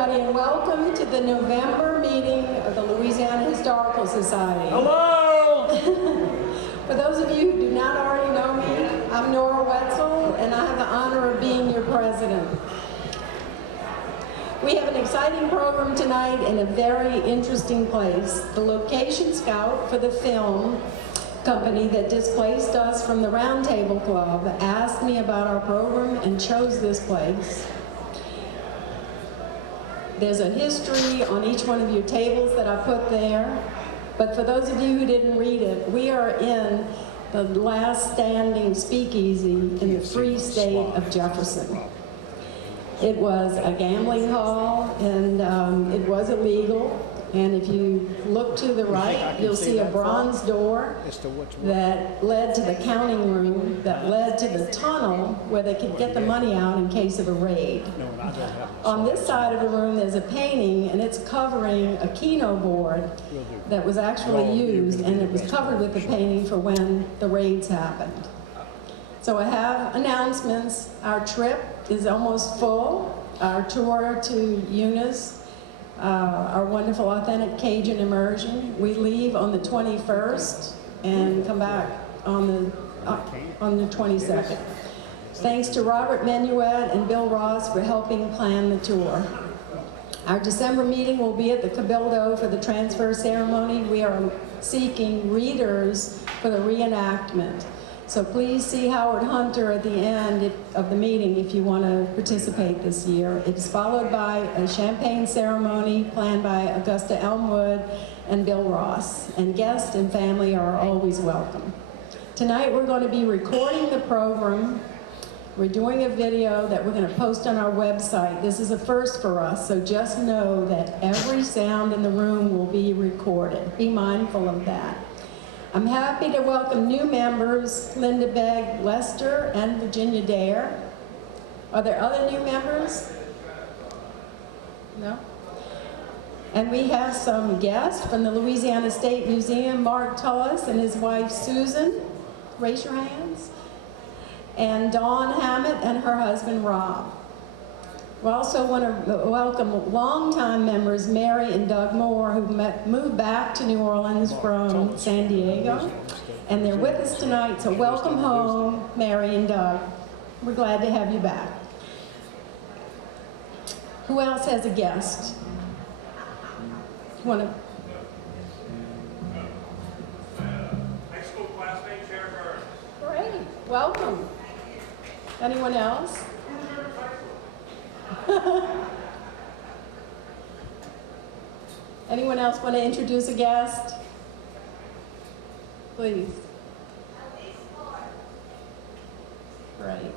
everybody, and welcome to the November meeting of the Louisiana Historical Society. Hello! For those of you who do not already know me, I'm Nora Wetzel, and I have the honor of being your president. We have an exciting program tonight in a very interesting place. The location scout for the film company that displaced us from the Round Table Club asked me about our program and chose this place. There's a history on each one of your tables that I put there, but for those of you who didn't read it, we are in the last standing speakeasy in the free state of Jefferson. It was a gambling hall, and it was illegal. And if you look to the right, you'll see a bronze door that led to the counting room, that led to the tunnel where they could get the money out in case of a raid. On this side of the room, there's a painting, and it's covering a keno board that was actually used, and it was covered with the painting for when the raids happened. So I have announcements. Our trip is almost full. Our tour to Eunice, our wonderful authentic Cajun immersion. We leave on the 21st and come back on the 22nd. Thanks to Robert Menuet and Bill Ross for helping plan the tour. Our December meeting will be at the Cabildo for the transfer ceremony. We are seeking readers for the reenactment. So please see Howard Hunter at the end of the meeting if you want to participate this year. It's followed by a champagne ceremony planned by Augusta Elmwood and Bill Ross. And guests and family are always welcome. Tonight we're going to be recording the program. We're doing a video that we're going to post on our website. This is a first for us, so just know that every sound in the room will be recorded. Be mindful of that. I'm happy to welcome new members, Linda Begg Lester and Virginia Dare. Are there other new members? No? And we have some guests from the Louisiana State Museum, Mark Tullis and his wife Susan. Raise your hands. And Dawn Hammett and her husband Rob. We also want to welcome longtime members Mary and Doug Moore, who moved back to New Orleans from San Diego. And they're with us tonight, so welcome home, Mary and Doug. We're glad to have you back. Who else has a guest? Want to? High school classmate Sharon Burns. Great, welcome. Anyone else? Anyone else want to introduce a guest? Please. Great.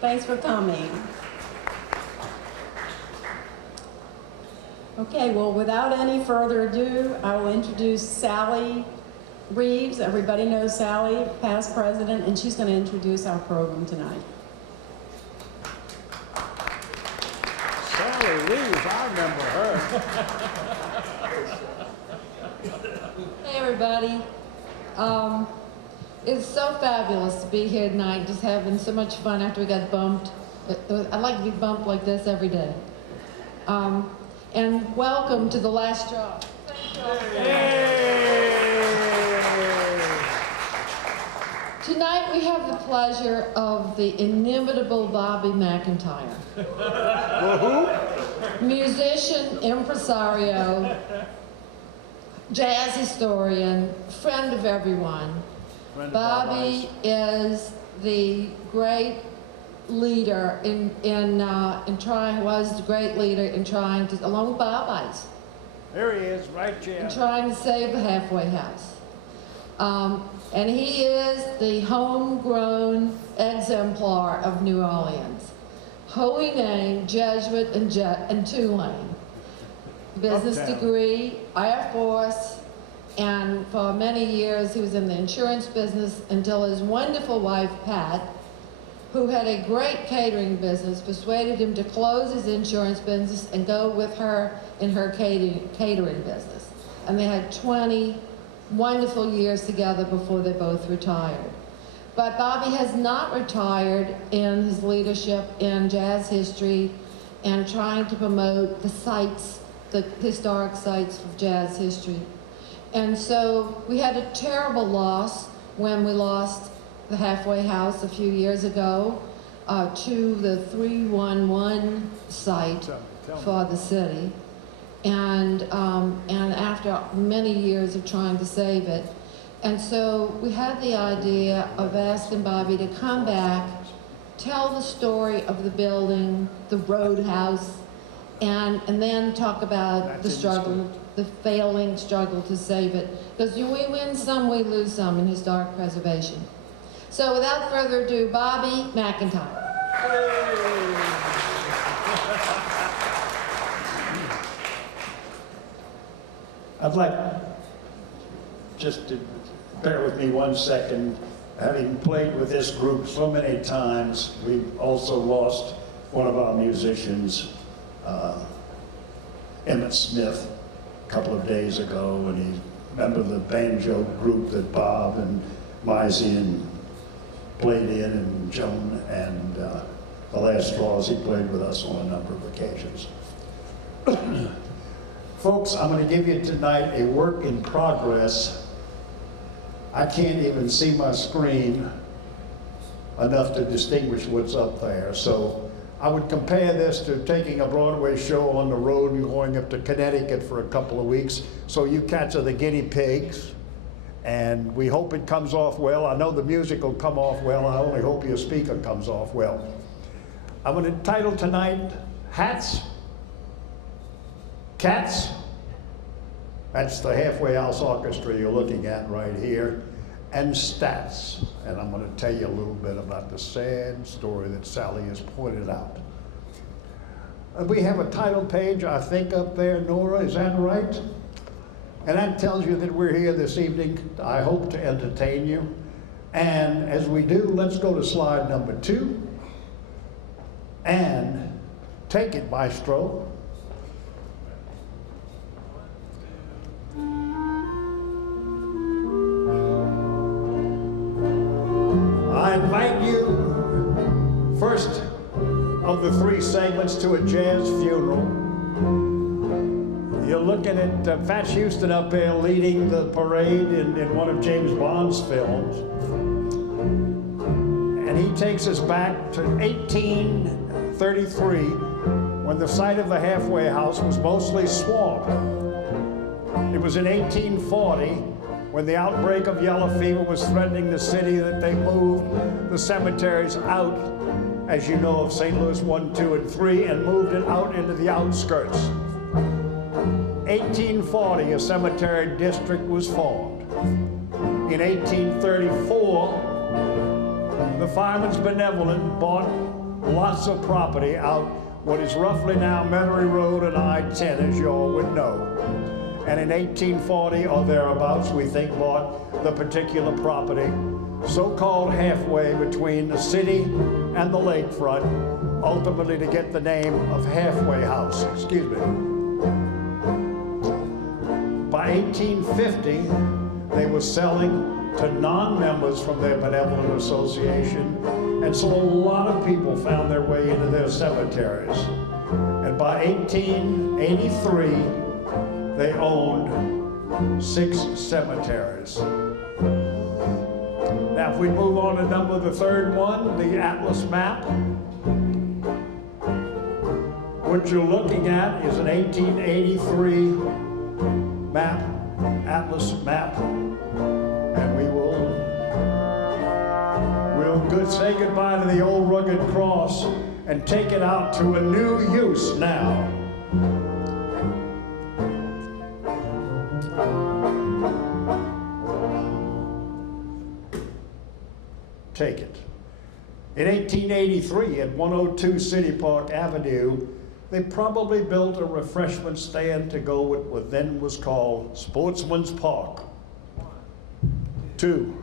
Thanks for coming. Okay, well, without any further ado, I will introduce Sally Reeves. Everybody knows Sally, past president, and she's going to introduce our program tonight. Sally Reeves, I remember her. Hey everybody. It's so fabulous to be here tonight, just having so much fun after we got bumped. I'd like to be bumped like this every day. And welcome to the last job. Tonight we have the pleasure of the inimitable Bobby McIntyre. Musician, impresario, jazz historian, friend of everyone. Bobby is the great leader was the great leader in trying to, along with Bob Ice, There he is, right there. in trying to save the halfway house. And he is the homegrown exemplar of New Orleans. Holy name, Jesuit and Tulane. Business Uptown. degree, Air Force, and for many years he was in the insurance business until his wonderful wife, Pat, who had a great catering business, persuaded him to close his insurance business and go with her in her catering business. And they had 20 wonderful years together before they both retired. But Bobby has not retired in his leadership in jazz history and trying to promote the sites, the historic sites of jazz history. And so we had a terrible loss when we lost the Halfway House a few years ago to the 311 site for the city. And after many years of trying to save it. And so we had the idea of asking Bobby to come back, tell the story of the building, the roadhouse, and then talk about the struggle, the failing struggle to save it. Because we win some, we lose some in historic preservation. So without further ado, Bobby McIntyre. I'd like just to bear with me 1 second. Having played with this group so many times, we've also lost one of our musicians, Emmett Smith, a couple of days ago, and he's a member of the banjo group that Bob and Mizey and played in, and Joan, and the last straws, he played with us on a number of occasions. Folks, I'm going to give you tonight a work in progress. I can't even see my screen enough to distinguish what's up there. So I would compare this to taking a Broadway show on the road and going up to Connecticut for a couple of weeks. So you cats are the guinea pigs, and we hope it comes off well. I know the music will come off well. I only hope your speaker comes off well. I'm going to title tonight, Hats, Cats. That's the Halfway House Orchestra you're looking at right here, and Stats. And I'm going to tell you a little bit about the sad story that Sally has pointed out. We have a title page, I think, up there, Nora, is that right? And that tells you that we're here this evening, I hope, to entertain you. And as we do, let's go to slide number 2. And take it, maestro. I invite you, first of the 3 segments, to a jazz funeral. You're looking at Fats Houston up there leading the parade in one of James Bond's films. And he takes us back to 1833, when the site of the Halfway House was mostly swamp. It was in 1840, when the outbreak of yellow fever was threatening the city, that they moved the cemeteries out, as you know, of St. Louis 1, 2, and 3, and moved it out into the outskirts. 1840, a cemetery district was formed. In 1834, the Firemen's Benevolent bought lots of property out what is roughly now Metairie Road and I-10, as you all would know. And in 1840 or thereabouts, we think, bought the particular property, so-called halfway between the city and the lakefront, ultimately to get the name of Halfway House. Excuse me. By 1850, they were selling to non-members from their benevolent association, and so a lot of people found their way into their cemeteries. And by 1883, they owned 6 cemeteries. Now, if we move on to the 3rd one, the Atlas map. What you're looking at is an 1883 map, Atlas map. And we'll say goodbye to the old rugged cross and take it out to a new use now. Take it. In 1883, at 102 City Park Avenue, they probably built a refreshment stand to go with what then was called Sportsman's Park. 2.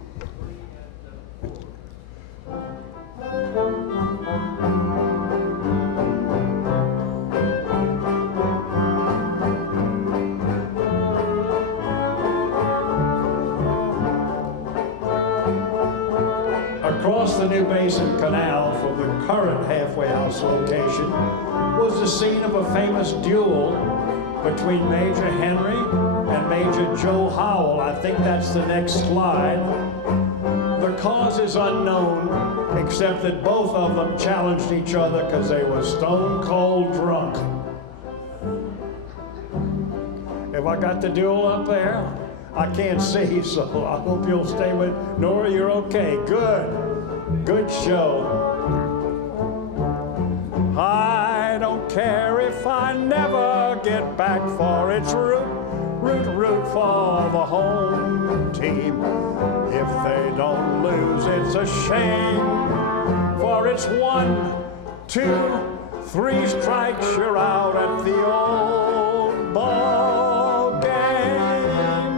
Across the New Basin Canal from the current halfway house location was the scene of a famous duel between Major Henry and Major Joe Howell. I think that's the next slide. The cause is unknown, except that both of them challenged each other because they were stone cold drunk. Have I got the duel up there? I can't see, so I hope you'll stay with Nora. You're okay. Good show. I don't care if I never get back, for it's root for the home team. If they don't lose, it's a shame, for it's 1, 2, 3 strikes, you're out at the old ball game.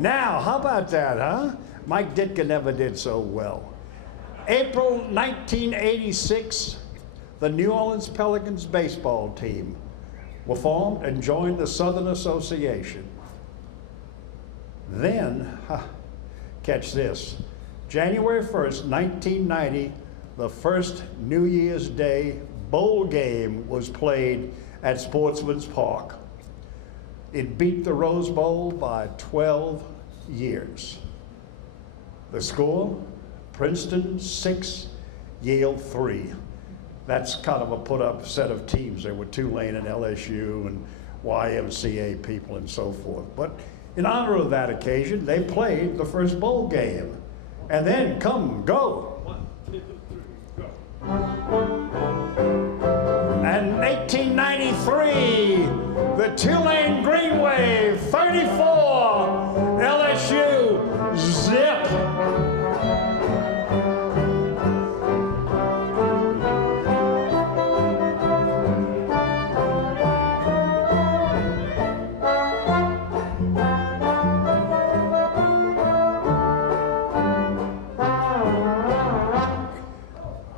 Now, how about that, huh? Mike Ditka never did so well. April 1986, the New Orleans Pelicans baseball team were formed and joined the Southern Association. Then, catch this, January 1st, 1990, the first New Year's Day bowl game was played at Sportsman's Park. It beat the Rose Bowl by 12 years. The score, Princeton 6, Yale 3. That's kind of a put-up set of teams. There were Tulane and LSU and YMCA people and so forth. But in honor of that occasion, they played the first bowl game. And then, go. 1, 2, 3, go. And 1893, the Tulane Green Wave, 34, LSU, zip.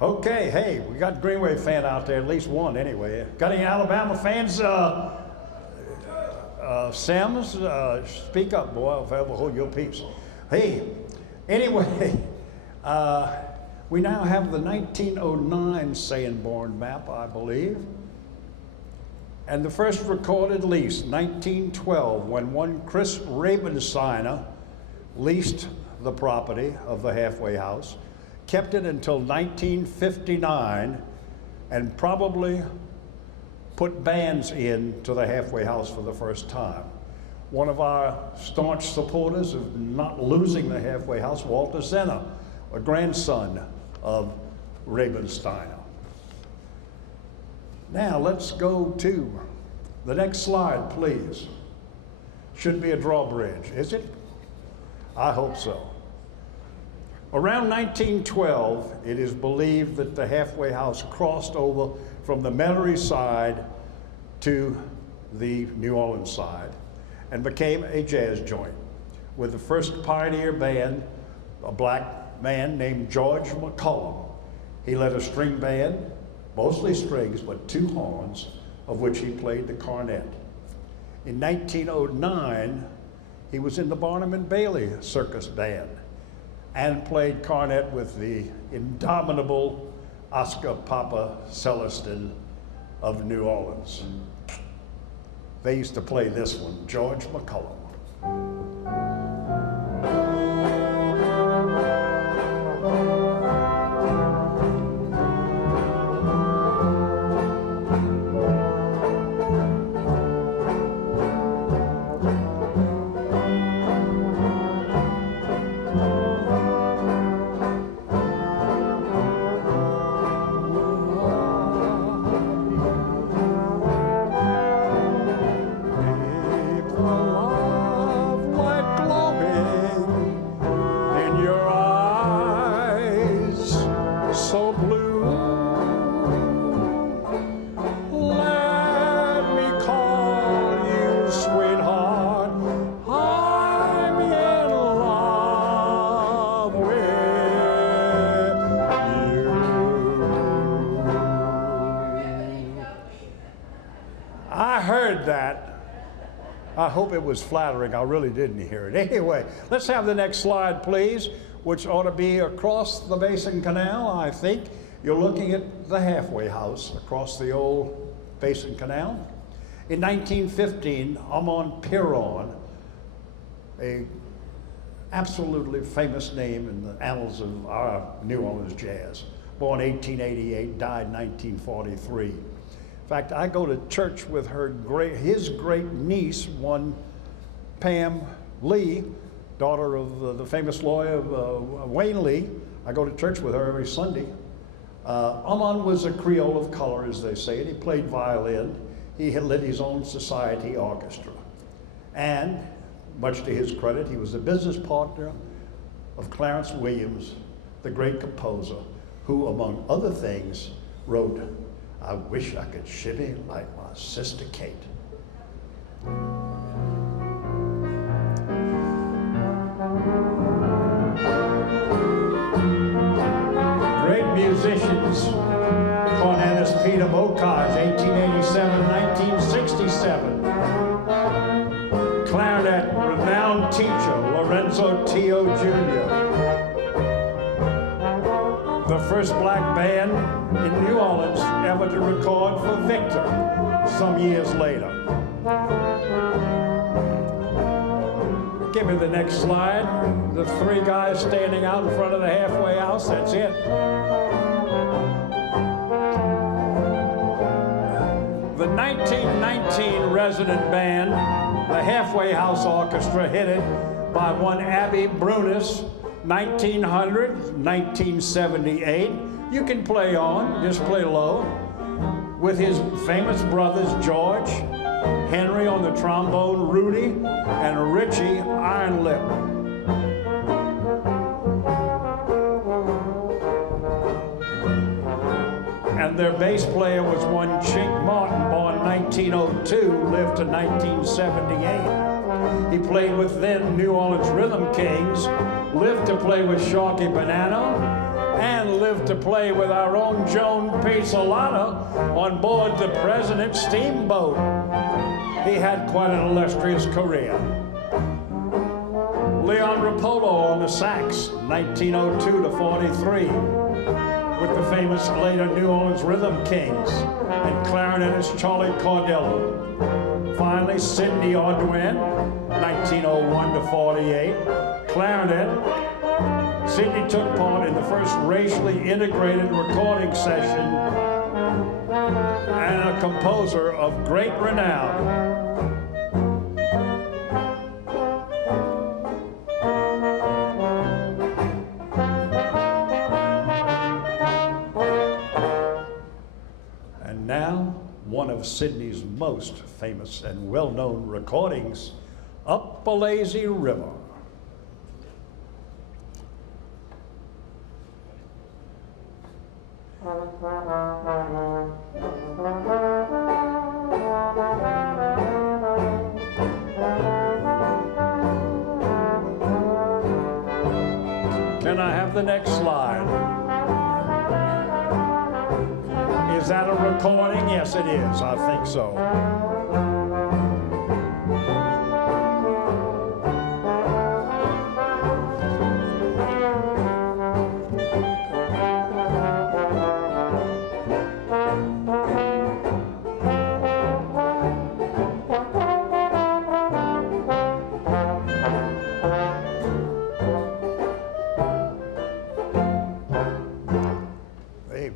Okay, hey, we got Green Wave fan out there, at least one anyway. Got any Alabama fans? Sims, speak up, boy, if I ever hold your peace. Hey, anyway, we now have the 1909 Sanborn map, I believe. And the first recorded lease, 1912, when one Chris Rabensteiner leased the property of the halfway house, kept it until 1959, and probably put bands into the halfway house for the first time. One of our staunch supporters of not losing the halfway house, Walter Zenner, a grandson of Rabensteiner. Now let's go to the next slide, please. Should be a drawbridge, is it? I hope so. Around 1912, it is believed that the halfway house crossed over from the Metairie side to the New Orleans side and became a jazz joint with the first pioneer band, a black man named George McCullum. He led a string band, mostly strings, but 2 horns, of which he played the cornet. In 1909, he was in the Barnum and Bailey Circus Band and played cornet with the indomitable Oscar Papa Celestin of New Orleans. They used to play this one, George McCullum. I hope it was flattering. I really didn't hear it. Anyway, let's have the next slide, please. which ought to be across the Basin Canal, I think. You're looking at the halfway house across the old Basin Canal. In 1915, Armand Piron, a absolutely famous name in the annals of our New Orleans jazz, born 1888, died 1943. In fact, I go to church with his great niece, one Pam Lee, daughter of the famous lawyer Wayne Lee. I go to church with her every Sunday. Armand was a Creole of color, as they say, and he played violin. He had led his own society orchestra. And, much to his credit, he was a business partner of Clarence Williams, the great composer, who, among other things, wrote, "I wish I could shimmy like my sister Kate." Great musicians, cornetist Peter Bocage, 1887-1967. Clarinet, renowned teacher Lorenzo Tio Jr. The first black band in New Orleans ever to record for Victor some years later. Give me the next slide. The three guys standing out in front of the halfway house, that's it. The 1919 resident band, the Halfway House Orchestra, headed by one Abby Brunis, 1900-1978. You can play on, just play low, with his famous brothers George, Henry on the trombone, Rudy, and Richie Iron Lip. And their bass player was one Chink Martin, born 1902, lived to 1978. He played with then New Orleans Rhythm Kings, lived to play with Sharky Banana, and lived to play with our own Joan Pesolano on board the President Steamboat. He had quite an illustrious career. Leon Rapolo on the sax, 1902 to 43, with the famous later New Orleans Rhythm Kings, and clarinetist Charlie Cordello. Finally, Sidney Audouin, 1901 to 48, clarinet. Sidney took part in the first racially integrated recording session and a composer of great renown. And now, one of Sidney's most famous and well-known recordings, Up a Lazy River. Can I have the next slide? Is that a recording? Yes, it is. I think so.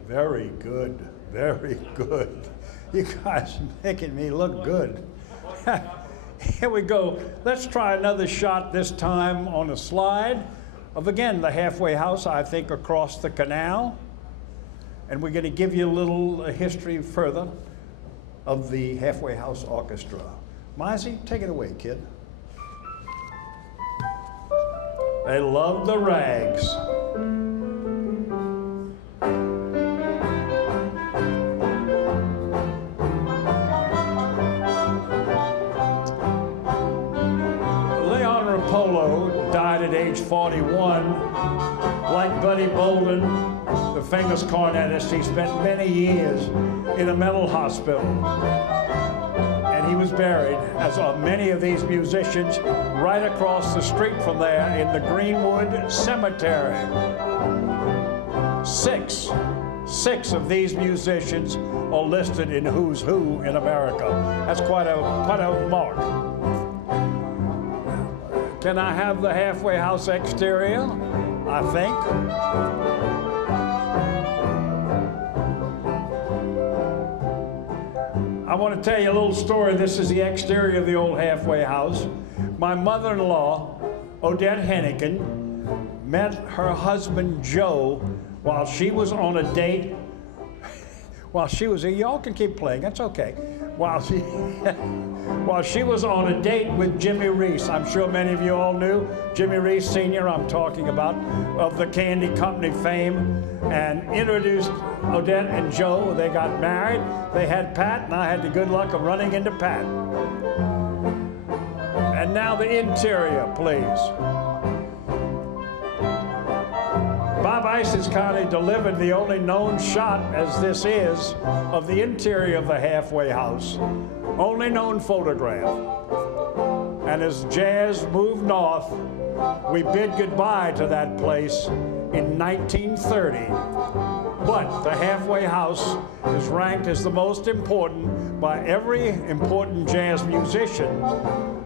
Very good, very good. You guys are making me look good. Here we go. Let's try another shot, this time on a slide of, again, the halfway house, I think, across the canal. And we're going to give you a little history further of the Halfway House Orchestra. Mizey, take it away, kid. They love the rags. Died at age 41. Like Buddy Bolden, the famous cornetist, he spent many years in a mental hospital. And he was buried, as are many of these musicians, right across the street from there in the Greenwood Cemetery. Six of these musicians are listed in Who's Who in America. That's quite a mark. Can I have the halfway house exterior? I think. I want to tell you a little story. This is the exterior of the old halfway house. My mother-in-law, Odette Hennigan, met her husband Joe while she was on a date. Y'all can keep playing, that's okay. While she was on a date with Jimmy Reese. I'm sure many of you all knew Jimmy Reese Sr., I'm talking about, of the Candy Company fame, and introduced Odette and Joe. They got married, they had Pat, and I had the good luck of running into Pat. And now the interior, please. Bob Isis kindly delivered the only known shot, as this is, of the interior of the halfway house. Only known photograph. And as jazz moved north, we bid goodbye to that place in 1930. But the halfway house is ranked as the most important by every important jazz musician.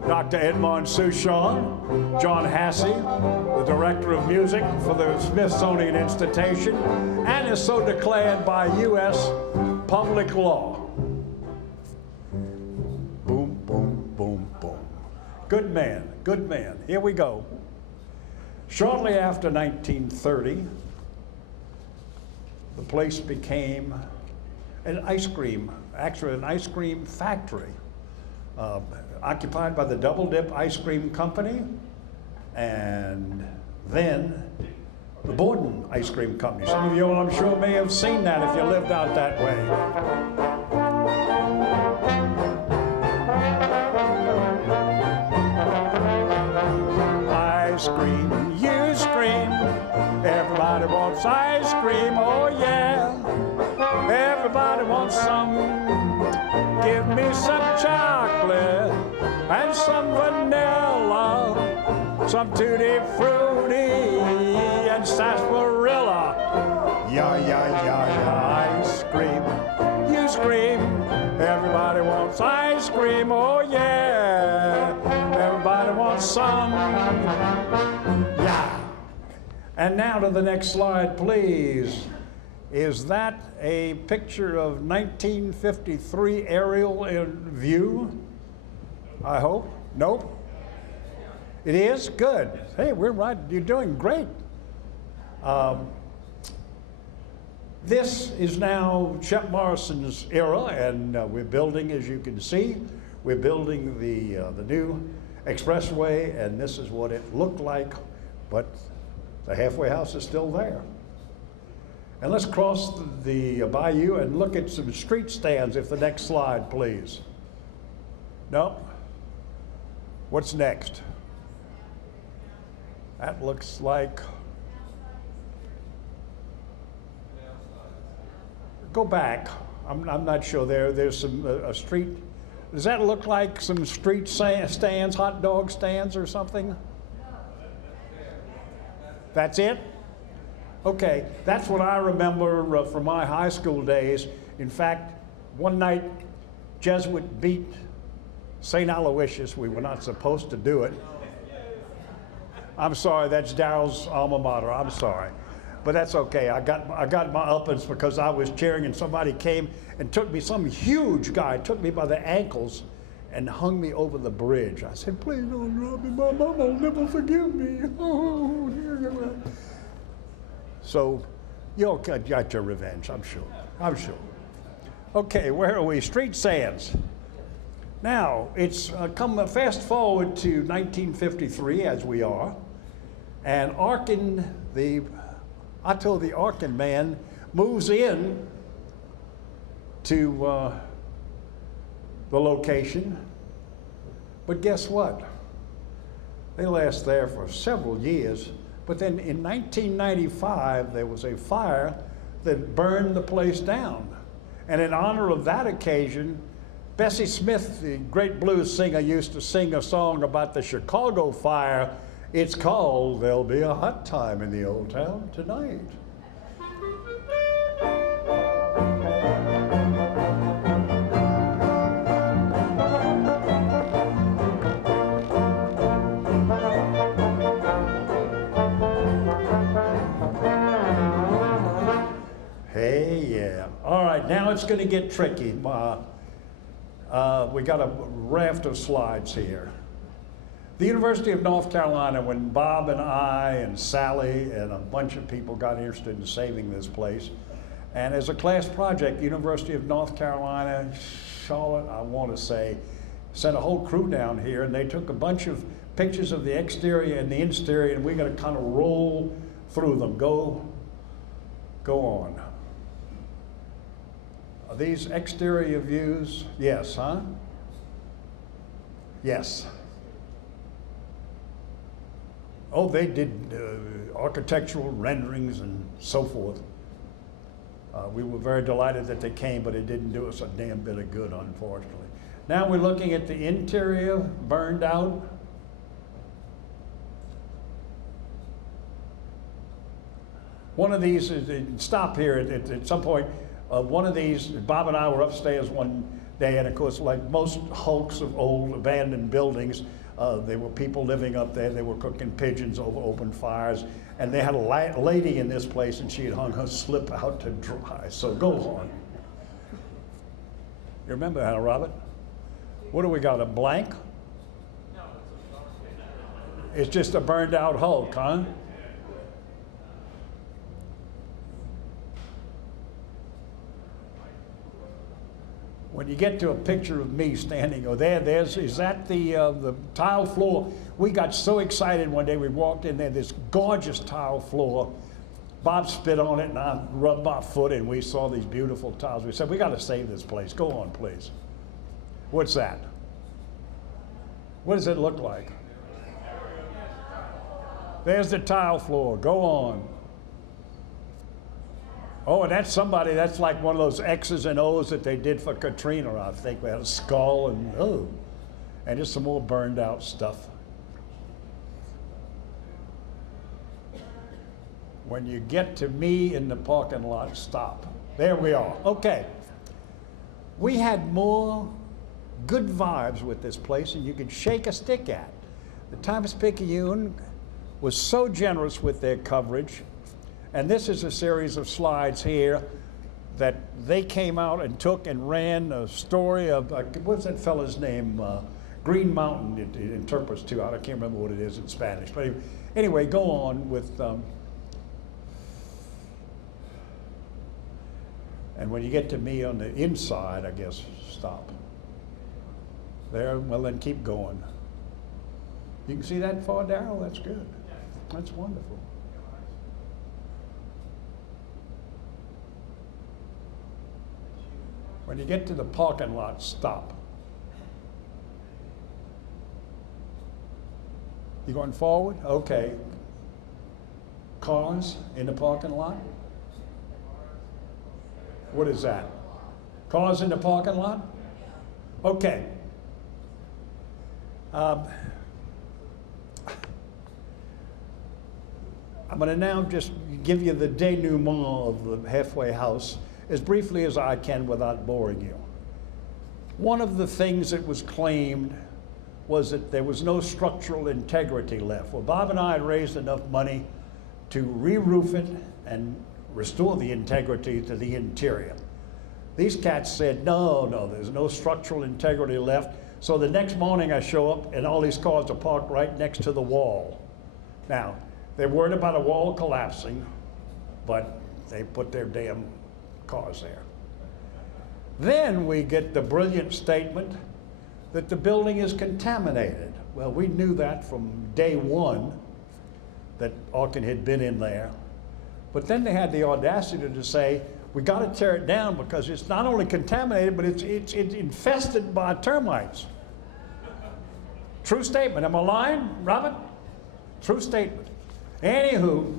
Dr. Edmond Souchon, John Hasse, the director of music for the Smithsonian Institution, and is so declared by U.S. public law. Boom, boom, boom, boom. Good man, good man. Here we go. Shortly after 1930, the place became an ice cream factory, occupied by the Double Dip Ice Cream Company, and then the Borden Ice Cream Company. Some of you, I'm sure, may have seen that if you lived out that way. Ice cream, you scream, everybody wants ice cream, oh yeah. Everybody wants some, give me some chocolate and some vanilla, some tutti frutti and sarsaparilla. Yeah, yeah, yeah, yeah, ice cream, you scream, everybody wants ice cream, oh yeah. Everybody wants some, yeah. And now to the next slide, please. Is that a picture of 1953 aerial view? I hope. Nope. It is? Good. Hey, we're right. You're doing great. This is now Chet Morrison's era, and we're building, as you can see, we're building the new expressway, and this is what it looked like, but the halfway house is still there. And let's cross the bayou and look at some street stands, if the next slide, please. No? What's next? That looks like, go back. I'm not sure there's some, a street. Does that look like some street stands, hot dog stands or something? That's it? Okay, that's what I remember from my high school days. In fact, one night, Jesuit beat St. Aloysius. We were not supposed to do it. I'm sorry, that's Daryl's alma mater, I'm sorry. But that's okay, I got my uppance because I was cheering and somebody came and took me, some huge guy took me by the ankles and hung me over the bridge. I said, please don't drop me, my mama will never forgive me. So you'll get your revenge, I'm sure. Okay, where are we? Street Sands. Now, it's come fast forward to 1953, as we are, and Arkin, the Arkin man, moves in to the location. But guess what? They last there for several years. But then in 1995, there was a fire that burned the place down. And in honor of that occasion, Bessie Smith, the great blues singer, used to sing a song about the Chicago fire. It's called "There'll Be a Hot Time in the Old Town Tonight." Hey, yeah. All right, now it's going to get tricky. We got a raft of slides here. The University of North Carolina, when Bob and I and Sally and a bunch of people got interested in saving this place, and as a class project, the University of North Carolina, Charlotte, I want to say, sent a whole crew down here, and they took a bunch of pictures of the exterior and the interior, and we're going to kind of roll through them. Go on. Are these exterior views? Yes, huh? Yes. Oh, they did architectural renderings and so forth. We were very delighted that they came, but it didn't do us a damn bit of good, unfortunately. Now we're looking at the interior, burned out. One of these, stop here at some point. One of these, Bob and I were upstairs one day, and of course, like most hulks of old abandoned buildings, there were people living up there. They were cooking pigeons over open fires, and they had a lady in this place, and she had hung her slip out to dry. So go on. You remember that, Robert? What do we got, a blank? It's just a burned out hulk, huh? When you get to a picture of me standing, is that the tile floor? We got so excited one day, we walked in there, this gorgeous tile floor. Bob spit on it and I rubbed my foot and we saw these beautiful tiles. We said, we got to save this place. Go on, please. What's that? What does it look like? There's the tile floor. Go on. Oh, and that's like one of those X's and O's that they did for Katrina, I think. We had a skull and just some more burned out stuff. When you get to me in the parking lot, stop. There we are. Okay. We had more good vibes with this place than you could shake a stick at. The Times-Picayune was so generous with their coverage. And this is a series of slides here that they came out and took and ran a story of, what's that fellow's name? Green Mountain, it interprets to. I can't remember what it is in Spanish. But anyway, go on with, and when you get to me on the inside, I guess, stop. There, well then keep going. You can see that far, Darryl? That's good. That's wonderful. When you get to the parking lot, stop. You going forward? Okay. Cars in the parking lot? What is that? Cars in the parking lot? Okay. I'm going to now just give you the denouement of the halfway house as briefly as I can without boring you. One of the things that was claimed was that there was no structural integrity left. Well, Bob and I had raised enough money to re-roof it and restore the integrity to the interior. These cats said, no, there's no structural integrity left. So the next morning I show up and all these cars are parked right next to the wall. Now, they're worried about a wall collapsing, but they put their damn cars there. Then we get the brilliant statement that the building is contaminated. Well, we knew that from day one that Orkin had been in there. But then they had the audacity to say, we got to tear it down because it's not only contaminated, but it's infested by termites. True statement. Am I lying, Robert? True statement. Anywho,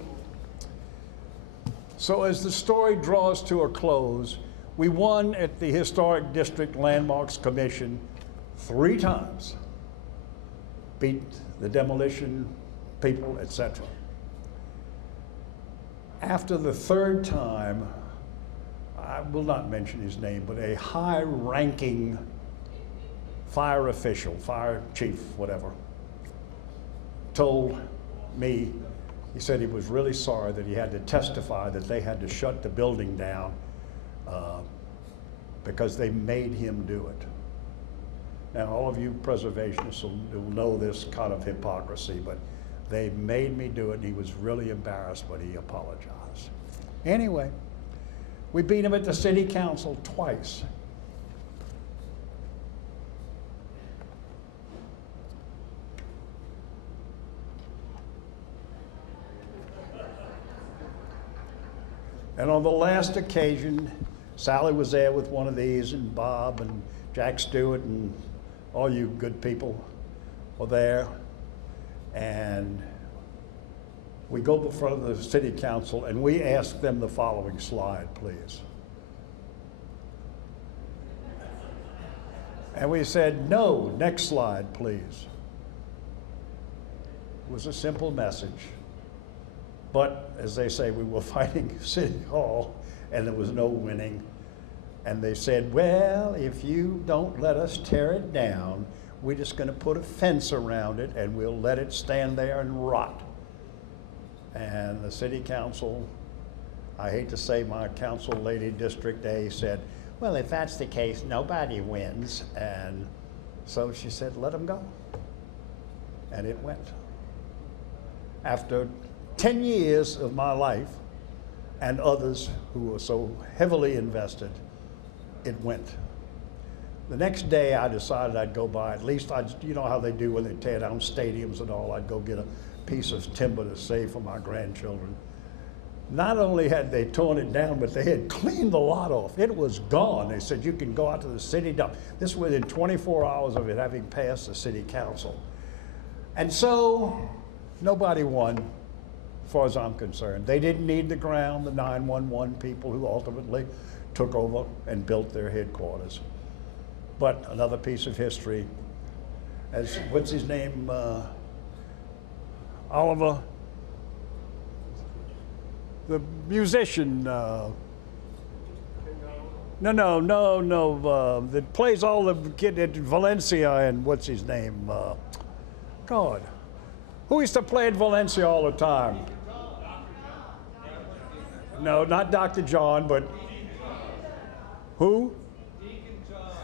so as the story draws to a close, We won at the Historic District Landmarks Commission 3 times. Beat the demolition people, etc. After the 3rd time, I will not mention his name, but a high-ranking fire official, fire chief, whatever, told me, he said he was really sorry that he had to testify that they had to shut the building down because they made him do it. Now, all of you preservationists will know this kind of hypocrisy, but they made me do it, and he was really embarrassed, but he apologized. Anyway, we beat him at the city council twice. And on the last occasion, Sally was there with one of these, and Bob and Jack Stewart and all you good people were there. And we go before the city council and we ask them the following slide, please. And we said, no, next slide, please. It was a simple message. But as they say, we were fighting City Hall and there was no winning. And they said, well, if you don't let us tear it down, we're just going to put a fence around it and we'll let it stand there and rot. And the city council, I hate to say my council lady, District A, said, well, if that's the case, nobody wins. And so she said, let them go. And it went. After 10 years of my life and others who were so heavily invested, it went. The next day I decided I'd go by, at least you know how they do when they tear down stadiums and all, I'd go get a piece of timber to save for my grandchildren. Not only had they torn it down, but they had cleaned the lot off. It was gone. They said, you can go out to the city dump. This was within 24 hours of it having passed the city council. And so nobody won, as far as I'm concerned. They didn't need the ground, the 911 people who ultimately took over and built their headquarters. But another piece of history, as, what's his name, Oliver, the musician, that plays all the kid at Valencia and what's his name, God, who used to play at Valencia all the time? No, not Dr. John, but who?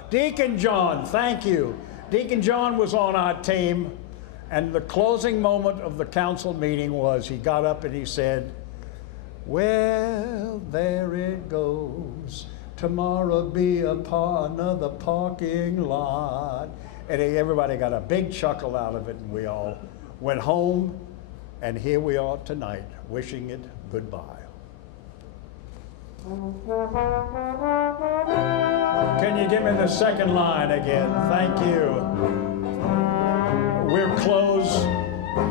Deacon John, thank you. Deacon John was on our team, and the closing moment of the council meeting was he got up and he said, well, there it goes. Tomorrow be another parking lot. And everybody got a big chuckle out of it, and we all went home, and here we are tonight, wishing it goodbye. Can you give me the second line again? Thank you. We're closed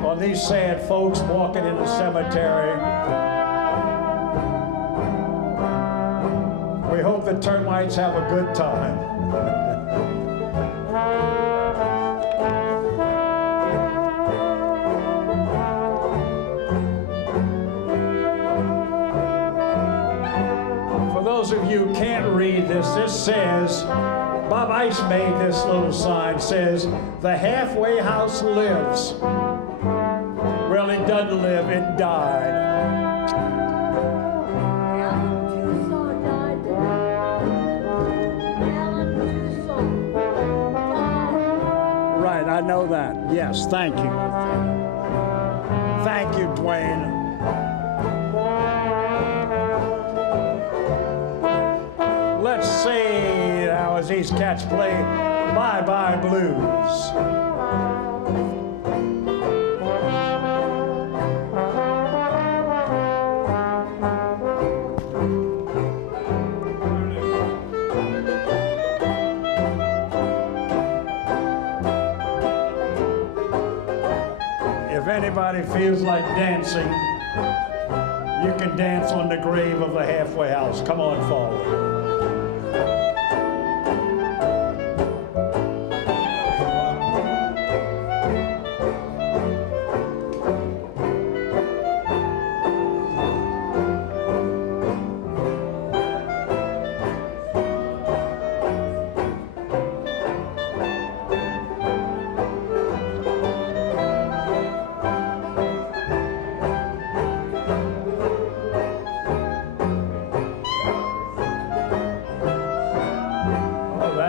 on these sad folks walking in the cemetery. We hope the termites have a good time. For those of you who can't read this, this says, Bob Ice made this little sign, says, the halfway house lives. Well, it doesn't live, it died. Right, I know that. Yes, thank you. Thank you, Dwayne. Let's see now as these cats play Bye Bye Blues. If anybody feels like dancing, you can dance on the grave of the halfway house. Come on forward.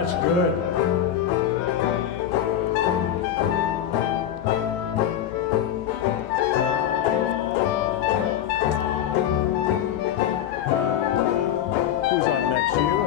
that's good. Who's on next? You?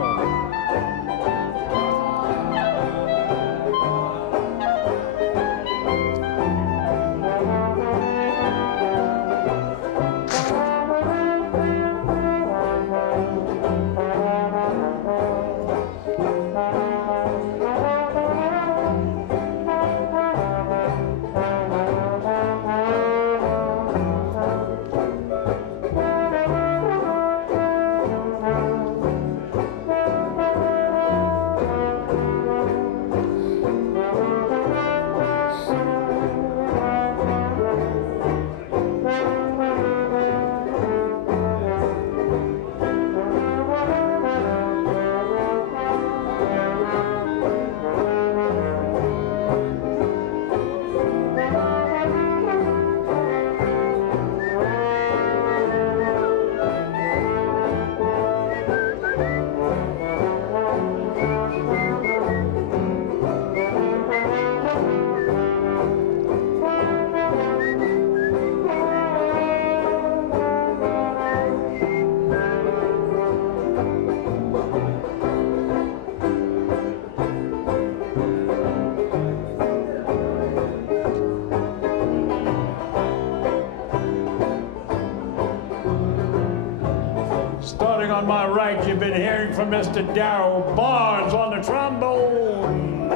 Starting on my right, you've been hearing from Mr. Darryl Barnes on the trombone.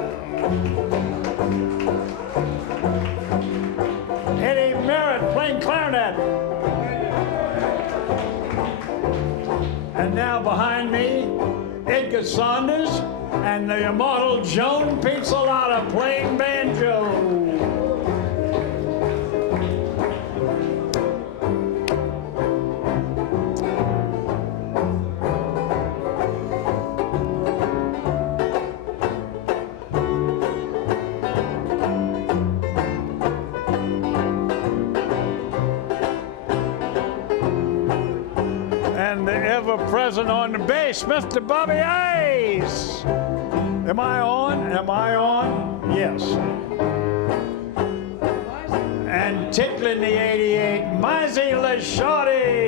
Eddie Merritt playing clarinet. And now behind me, Edgar Saunders and the immortal Joan Pizzolatto playing banjo. And the ever-present on the bass, Mr. Bobby Hayes. Am I on? Am I on? Yes. And tickling the 88, Mizzy LaShorty.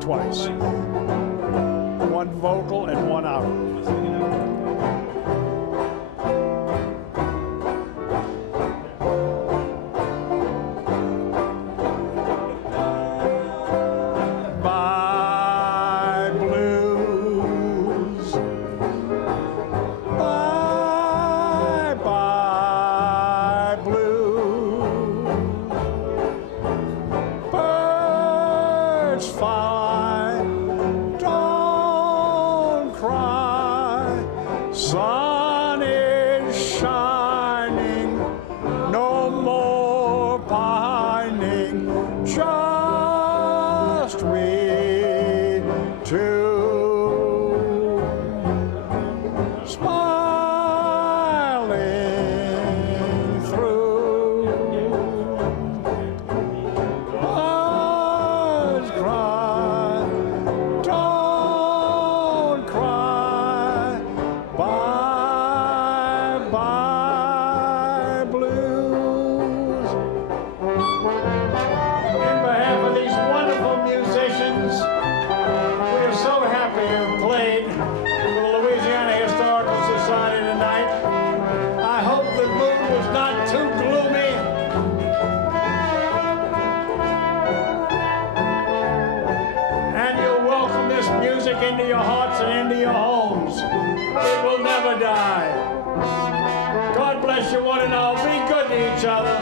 Twice. One vocal and one out. Sun is shining, no more pining, just we two smiling through. Birds cry, don't cry. Bye, bye, blues. In behalf of these wonderful musicians, we are so happy to have played for the Louisiana Historical Society tonight. I hope the mood was not too gloomy. And you'll welcome this music into your hearts and into your homes. It will never die. God bless you one and all. Be good to each other.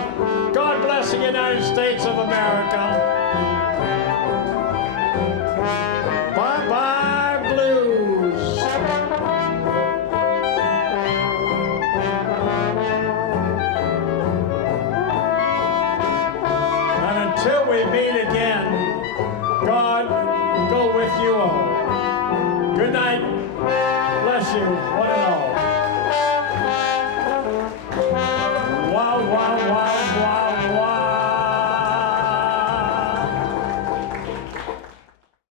God bless the United States of America. Bye-bye, blues. And until we meet again, God go with you all. Good night. Bless you, one and all.